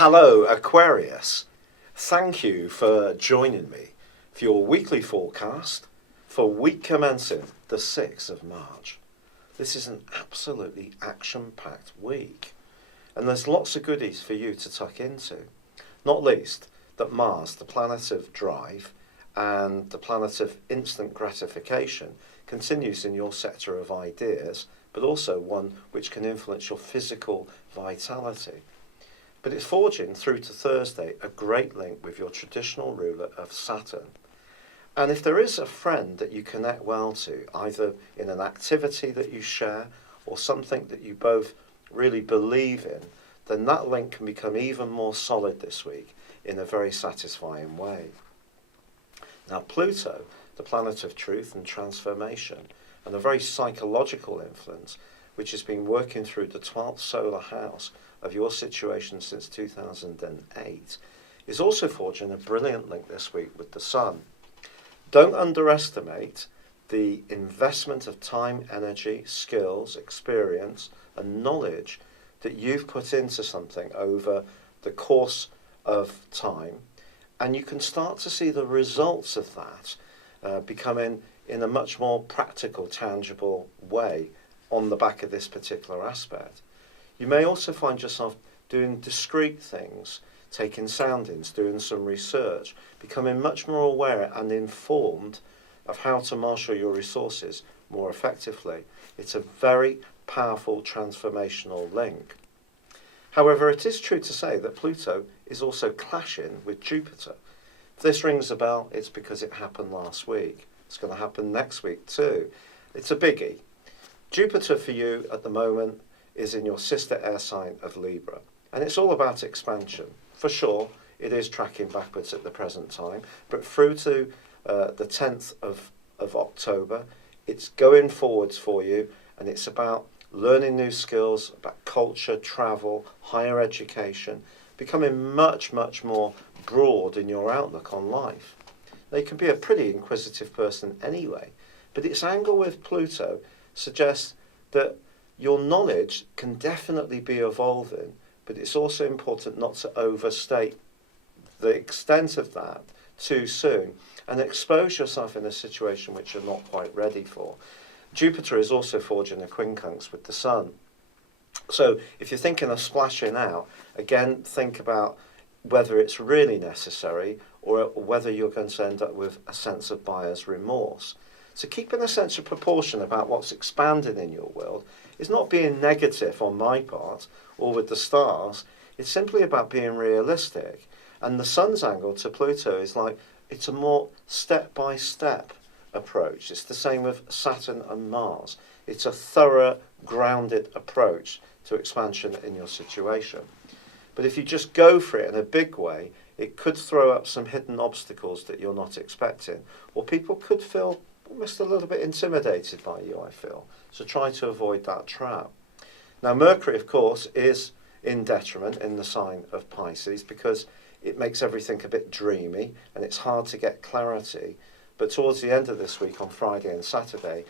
Hello, Aquarius. Thank you for joining me for your weekly forecast for week commencing the 6th of March. This is an absolutely action-packed week, and there's lots of goodies for you to tuck into. Not least that Mars, the planet of drive and the planet of instant gratification, continues in your sector of ideas, but also one which can influence your physical vitality. But it's forging through to Thursday a great link with your traditional ruler of Saturn. And if there is a friend that you connect well to, either in an activity that you share or something that you both really believe in, then that link can become even more solid this week in a very satisfying way. Now Pluto, the planet of truth and transformation, and a very psychological influence, which has been working through the 12th solar house of your situation since 2008, is also forging a brilliant link this week with the Sun. Don't underestimate the investment of time, energy, skills, experience, and knowledge that you've put into something over the course of time, and you can start to see the results of that becoming in a much more practical, tangible way on the back of this particular aspect. You may also find yourself doing discrete things, taking soundings, doing some research, becoming much more aware and informed of how to marshal your resources more effectively. It's a very powerful transformational link. However, it is true to say that Pluto is also clashing with Jupiter. If this rings a bell, it's because it happened last week. It's going to happen next week too. It's a biggie. Jupiter for you at the moment is in your sister air sign of Libra, and it's all about expansion. For sure, it is tracking backwards at the present time, but through to the 10th of October, it's going forwards for you, and it's about learning new skills, about culture, travel, higher education, becoming much, much more broad in your outlook on life. Now, you can be a pretty inquisitive person anyway, but its angle with Pluto suggests that your knowledge can definitely be evolving, but it's also important not to overstate the extent of that too soon and expose yourself in a situation which you're not quite ready for. Jupiter is also forging a quincunx with the Sun. So if you're thinking of splashing out, again, think about whether it's really necessary or whether you're going to end up with a sense of buyer's remorse. So keeping a sense of proportion about what's expanding in your world is not being negative on my part or with the stars. It's simply about being realistic. And the Sun's angle to Pluto is like, it's a more step-by-step approach. It's the same with Saturn and Mars. It's a thorough, grounded approach to expansion in your situation. But if you just go for it in a big way, it could throw up some hidden obstacles that you're not expecting, or people could feel almost a little bit intimidated by you, I feel. So try to avoid that trap. Now Mercury, of course, is in detriment in the sign of Pisces because it makes everything a bit dreamy and it's hard to get clarity. But towards the end of this week, on Friday and Saturday,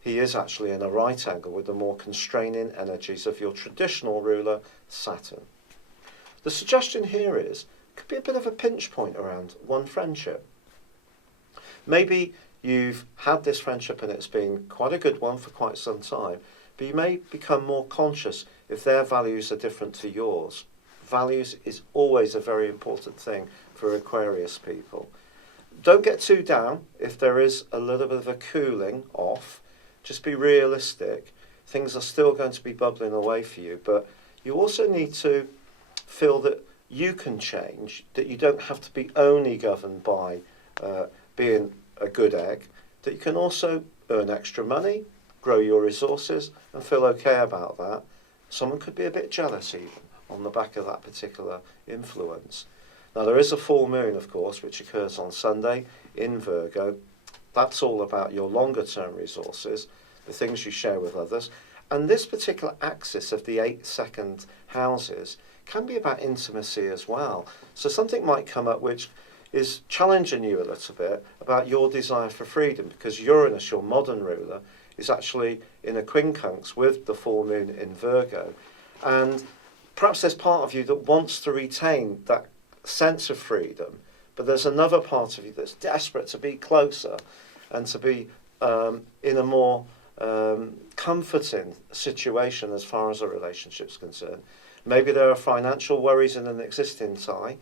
he is actually in a right angle with the more constraining energies of your traditional ruler, Saturn. The suggestion here is, it could be a bit of a pinch point around one friendship. Maybe you've had this friendship and it's been quite a good one for quite some time, but you may become more conscious if their values are different to yours. Values is always a very important thing for Aquarius people. Don't get too down if there is a little bit of a cooling off. Just be realistic. Things are still going to be bubbling away for you, but you also need to feel that you can change, that you don't have to be only governed by being a good egg, that you can also earn extra money, grow your resources, and feel okay about that. Someone could be a bit jealous even on the back of that particular influence. Now there is a full moon, of course, which occurs on Sunday in Virgo. That's all about your longer term resources, the things you share with others. And this particular axis of the 8-second houses can be about intimacy as well. So something might come up which is challenging you a little bit about your desire for freedom, because Uranus, your modern ruler, is actually in a quincunx with the full moon in Virgo. And perhaps there's part of you that wants to retain that sense of freedom, but there's another part of you that's desperate to be closer and to be in a more comforting situation as far as a relationship's concerned. Maybe there are financial worries in an existing tie,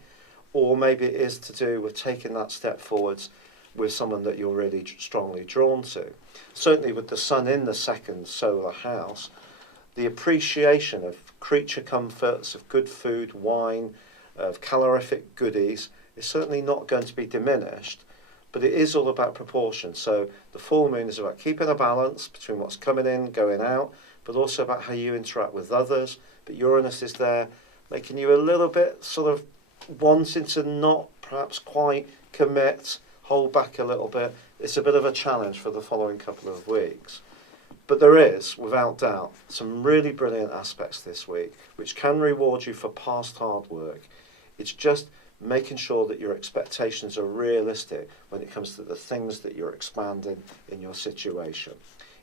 or maybe it is to do with taking that step forwards with someone that you're really strongly drawn to. Certainly with the sun in the second solar house, the appreciation of creature comforts, of good food, wine, of calorific goodies is certainly not going to be diminished, but it is all about proportion. So the full moon is about keeping a balance between what's coming in, going out, but also about how you interact with others. But Uranus is there making you a little bit sort of wanting to not perhaps quite commit, hold back a little bit. It's a bit of a challenge for the following couple of weeks. But there is, without doubt, some really brilliant aspects this week which can reward you for past hard work. It's just making sure that your expectations are realistic when it comes to the things that you're expanding in your situation.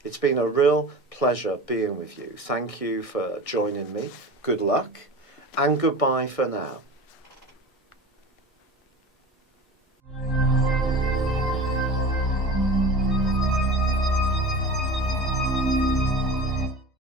It's been a real pleasure being with you. Thank you for joining me. Good luck and goodbye for now.